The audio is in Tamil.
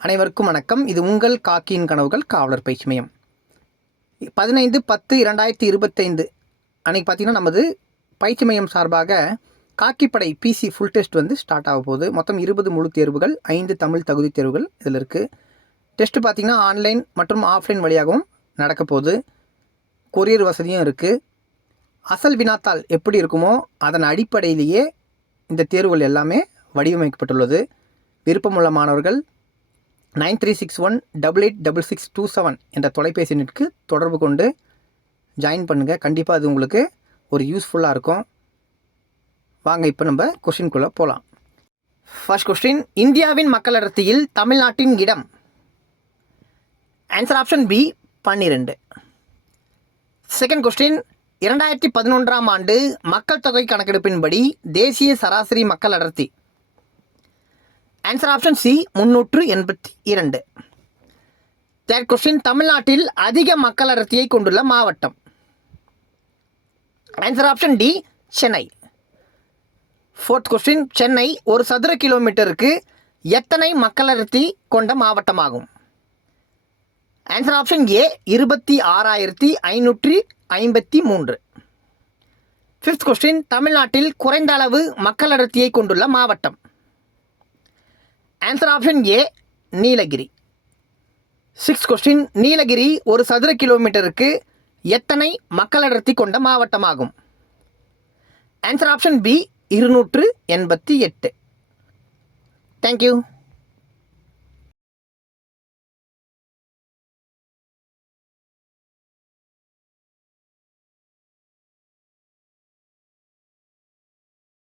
அனைவருக்கும் வணக்கம். இது உங்கள் காக்கியின் கனவுகள் காவலர் பயிற்சி மையம். 15/10/2025 அன்றைக்கி பார்த்திங்கன்னா நமது பயிற்சி மையம் சார்பாக காக்கிப்படை பிசி ஃபுல் டெஸ்ட் ஸ்டார்ட் ஆக போகுது. மொத்தம் 20 முழு தேர்வுகள், 5 தமிழ் தகுதி தேர்வுகள் இதில் இருக்குது. டெஸ்ட்டு பார்த்திங்கன்னா ஆன்லைன் மற்றும் ஆஃப்லைன் வழியாகவும் நடக்க போகுது. கொரியர் வசதியும் இருக்குது. அசல் வினாத்தாள் எப்படி இருக்குமோ அதன் அடிப்படையிலேயே இந்த தேர்வுகள் எல்லாமே வடிவமைக்கப்பட்டுள்ளது. விருப்பமுள்ள மாணவர்கள் 9361886627 என்ற தொலைபேசி எண்ணிற்கு தொடர்பு கொண்டு ஜாயின் பண்ணுங்கள். கண்டிப்பாக அது உங்களுக்கு ஒரு யூஸ்ஃபுல்லாக இருக்கும். வாங்க இப்போ நம்ம கொஸ்டின்குள்ளே போகலாம். ஃபர்ஸ்ட் கொஸ்டின், இந்தியாவின் மக்கள் அடர்த்தியில் தமிழ்நாட்டின் இடம்? Answer option B 12. Second question, 2011ஆம் ஆண்டு மக்கள் தொகை கணக்கெடுப்பின்படி தேசிய சராசரி மக்கள் அடர்த்தி? Answer option C 382. Third question, தமிழ்நாட்டில் அதிக மக்கள் அடர்த்தியை கொண்டுள்ள மாவட்டம்? Answer option D Chennai. Fourth question, Chennai ஒரு சதுர கிலோமீட்டருக்கு எத்தனை மக்கள் அடர்த்தி கொண்ட மாவட்டமாகும்? Answer option A 26,553. Fifth question, தமிழ்நாட்டில் குறைந்த அளவு மக்கள் அடர்த்தியை கொண்டுள்ள மாவட்டம்? Answer option A Nilgiri. Sixth question, Nilgiri ஒரு சதுர கிலோமீட்டருக்கு எத்தனை மக்கள் அடர்த்தி கொண்ட மாவட்டமாகும்? Answer option B 288. தேங்க்யூ.